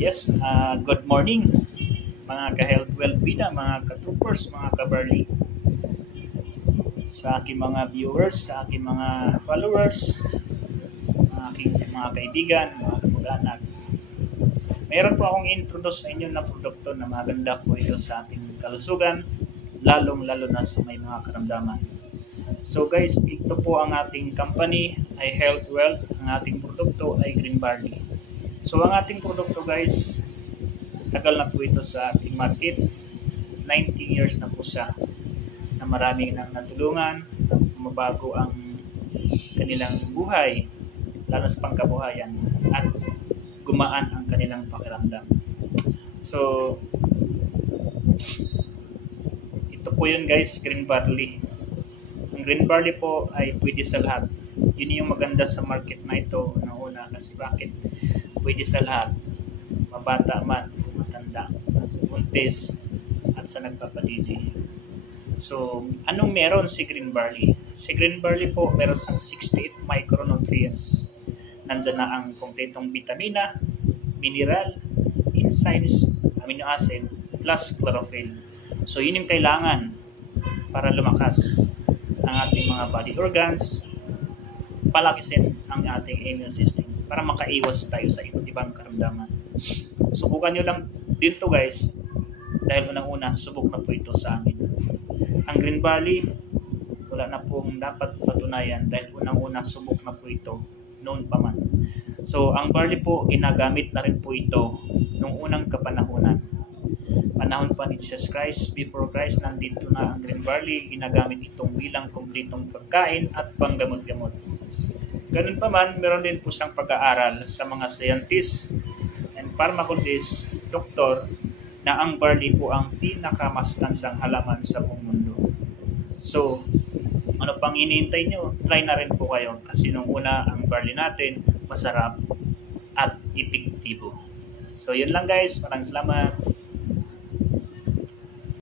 Yes, good morning mga ka-health well-being, mga ka-troopers, mga ka-barley, sa aking mga viewers, sa aking mga followers, aking mga kaibigan, mga kamag-anak. Mayroon po akong introduce sa inyo na produkto na maganda po ito sa ating kalusugan, lalong-lalo na sa may mga karamdaman. So guys, ito po ang ating company ay Health Wealth, ang ating produkto ay Green Barley. So ang ating produkto guys, tagal na po ito sa ating market. 19 years na po siya na maraming nang natulungan na mabago ang kanilang buhay, lalo sa pangkabuhayan, at gumaan ang kanilang pakiramdam. So, ito po yun guys, Green Barley. Ang Green Barley po ay pwede sa lahat. Yun yung maganda sa market na ito na una kasi bakit? Pwede sa lahat. Mabata man, matanda, buntis, at sa nagpapadidi. So, anong meron si Green Barley? Si Green Barley po meron sang 68 micronutrients. Nandyan na ang kompletong vitamina, mineral, enzymes, amino acid, plus chlorophyll. So, yun yung kailangan para lumakas ang ating mga body organs, palakisin ang ating immune system para makaiwas tayo sa iba't ibang karamdaman. Subukan nyo lang dito guys, dahil unang-una, subok na po ito sa amin. Ang Green Barley, wala na pong dapat patunayan dahil unang-una, subok na po ito noon pa man. So, ang barley po, ginagamit na rin po ito nung unang kapanahunan. Panahon pa ni Jesus Christ, before Christ, nandito na ang Green Barley, ginagamit itong bilang kumpletong pagkain at panggamot-gamot. Ganun pa man, meron din po siyang pag-aaral sa mga scientists and pharmacologists, doktor, na ang barley po ang pinakamastansang halaman sa buong mundo. So, ano pang hinihintay nyo? Try na rin po kayo kasi nung una ang barley natin masarap at epektibo. So, yun lang guys. Maraming salamat.